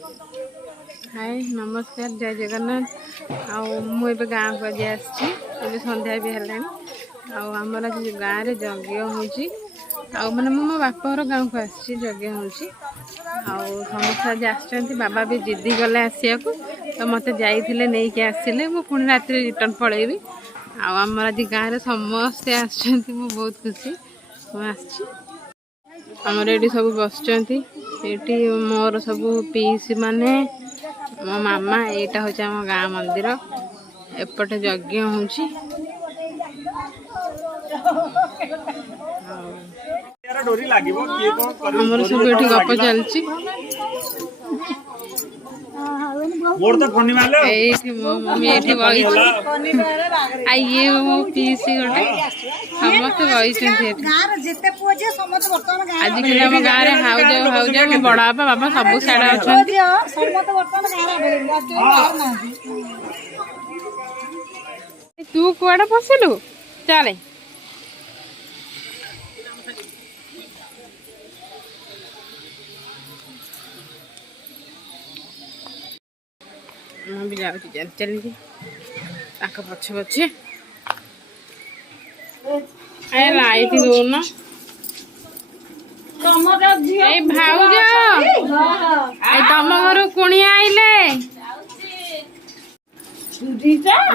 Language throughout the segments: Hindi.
हाय नमस्कार जय जगन्नाथ मुझे गाँव को आज आसी सन्ध्या भी है आमर आज गाँव में यज्ञ हो मैंने मो बापर गाँव को आसी यज्ञ हो समस्त आज आसुँच बाबा भी जिद्दी गले आसिया तो मत जाइए नहीं कि आसिले मु पुणी रात रिटर्न पलैबी आमर आज गाँव में समस्ते आसुँच बहुत खुशी आमर ये सब बसुँच ये मोर सब पीसी माने मो मामा यहाँ हूँ आम गाँ मंदिर एपटे यज्ञ हो सब ये गप चलती मो मम्मी ये बही ये मो पीसी गोटे समस्त बही आजिकल आम गाँव में हाउज मो बड़ बापा बाबा सब साड़े तू कुआड़े पशिलु चले भी जाऊँ चल चली पछे पछे लाइट दौन भाउज तम घर कुणिया आइले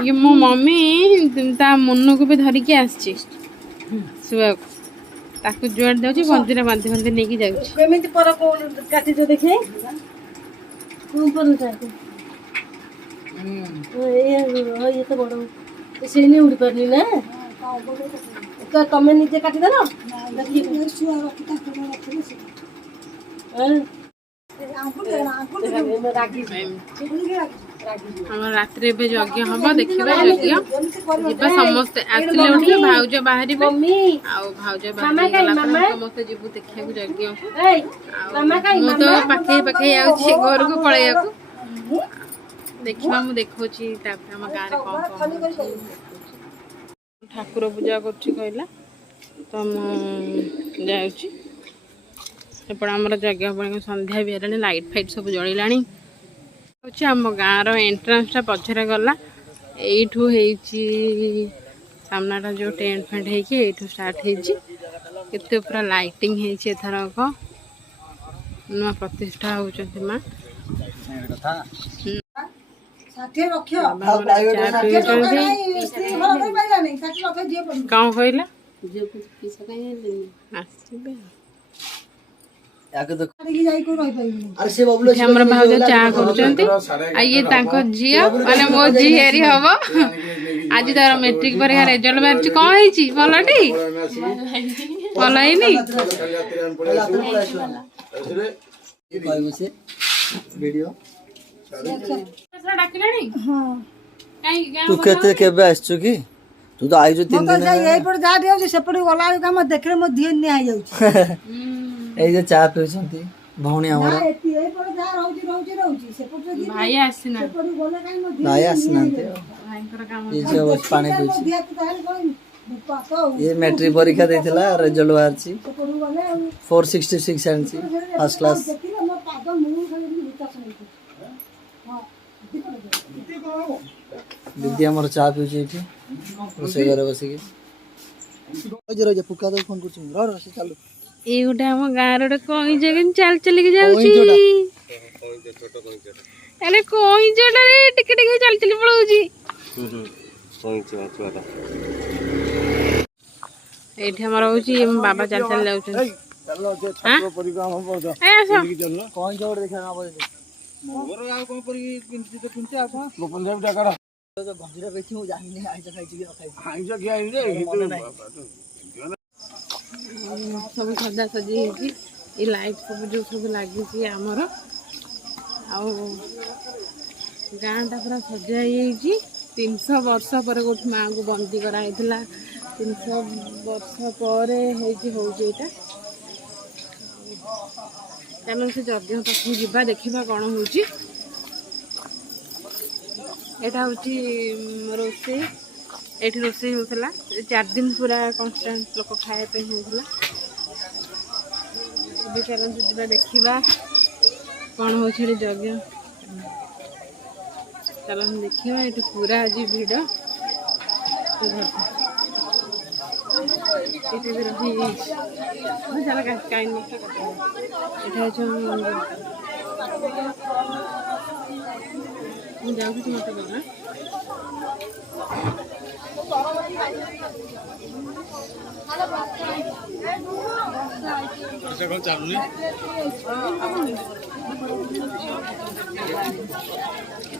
ये मो मम्मी ता मुन्नू को भी धरिकी आसची शुआ ताकू जुआड़ दे बंधीरे बांधी बांधी नहीं जाऊँ ये तो बड़ से नहीं उड़ी पारनी ना तो तमें निजे काटी देना रात यज्ञ हम देखा यज्ञ समस्त आसले उठे भाउज बाहर भाउज समस्त जीव देखा यज्ञ मु तो पाखे पाखे घर को पलैया देखा मुझे देखी आम गाँव में कौन ठाकुर पूजा करला तो मुझे आमर यज्ञ सन्ध्या भी है लाइट फाइट सब जलिला आम गाँव एंट्रांस पछरे गला यू सामनाटा जो टेंट फेंट हो स्टार्ट होते पूरा लाइटिंग होथरक नुआ प्रतिष्ठा होती माँ कौन कहला हमर भाउज चा कर झी माने मो झीरी हम आज तार मेट्रिक परीक्षा रिजल्ट बाहर कौन भलटी भल तू केते केबे आछछु की तू तो आइजो 3 दिन ए पर जा दियो से पर गला काम देखले मो धियन नै आइ जाउ ए जे चा पिउछंती भौणी हमरा ए पर जा रहउची से पर भाई आसीना से पर गले काई मो भाई आसीनांते भाईकर काम ये जो पानी पिउछि ये मैट्रिक परीक्षा देथिला रिजल्ट बाहरची 466 आनची फर्स्ट क्लास दीदी हमर चा पिउछि एठी रोसे घरे बसी के रह जा पुका दो फोन करछु रह से चालू ए गोटे हम गाँव रे कहीं जगह चल चल के जाउची अरे कहीं जोड़ा रे टिके टिके चल चल पळौची एठी हमर होची हम बाबा चल चल जाउछन चलो जे छात्र परिग्राम हम बहुत कहीं जोड़ देखा ना बोल मोर आ कोन परि किंती तो किंती आ गोपन देव डाकड़ा तो गंभीर बेची हूं जानि नहीं आइजा खाई छी खाई जा गया रे सब सजा सजी ये लाइट सब जो सब लगी आमर गाँटा पूरा सजाई 300 वर्ष पर गोटे माँ को बंदी कराई 300 वर्ष पर होता चलो से यज्ञ पाखु जा देखा कौन हो रोसे ये रोसे होता 4 दिन पूरा कन्स्टांट लोक खायापी होता चलते जा देखा कौन हो यज्ञ चलो हम देखिए ये पूरा आज भिड़ जाऊँ मत बोला चलुनी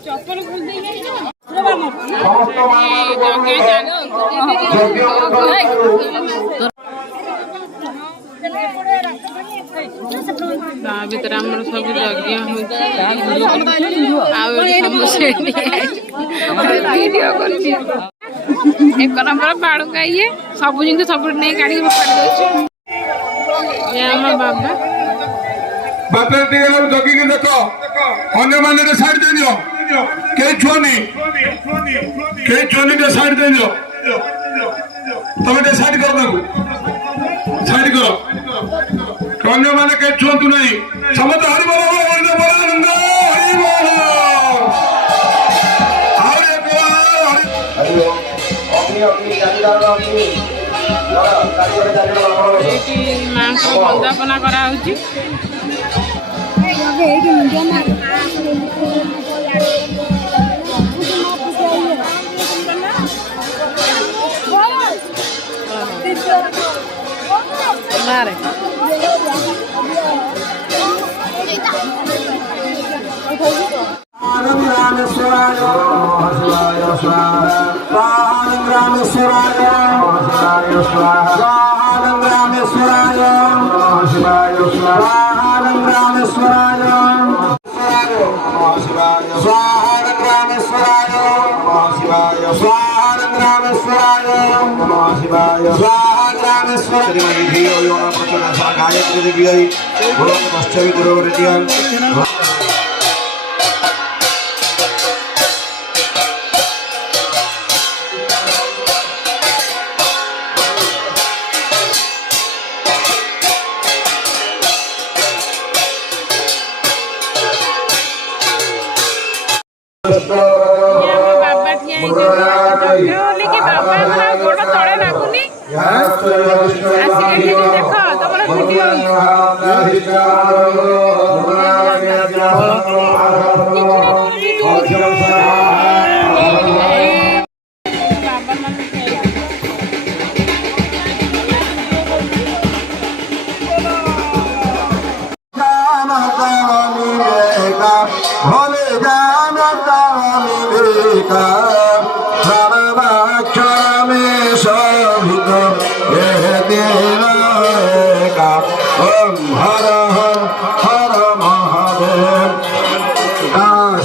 चप्पल खोल भर आम सब यज्ञ एक नंबर बाड़का ये सब जिन सब नहीं गाड़ी बाबा बापे जगिक देख अन्य मैंने साइड दे दियो कई छुनी साइड दे दियो तुम साइड कर साइड कर अन्य मैंने कई छुंतु नहीं समझ हरि बोल माँ को वंदापना करा बाबा ठिया बाबा गोड़ तले लगुनि देख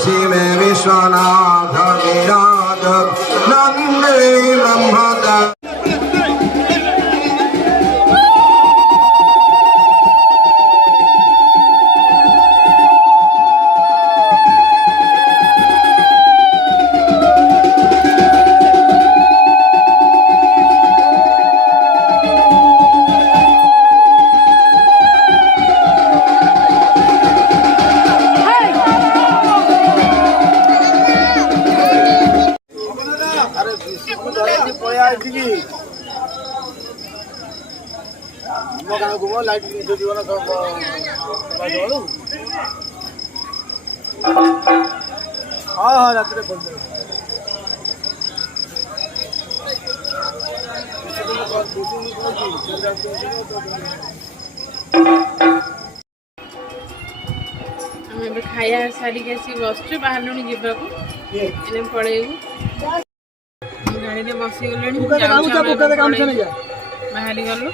तुम विश्वनाथ विराज नंदे ब्रह्मदा लाइट हाँ हाँ रात खाया सारी बसचु बाहर जीवा पड़ेबू गाड़ी में बसी गले बाहरी गलु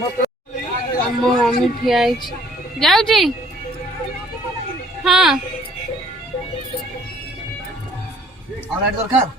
मो मम्मी ठिया जाऊँ हाँ दरकार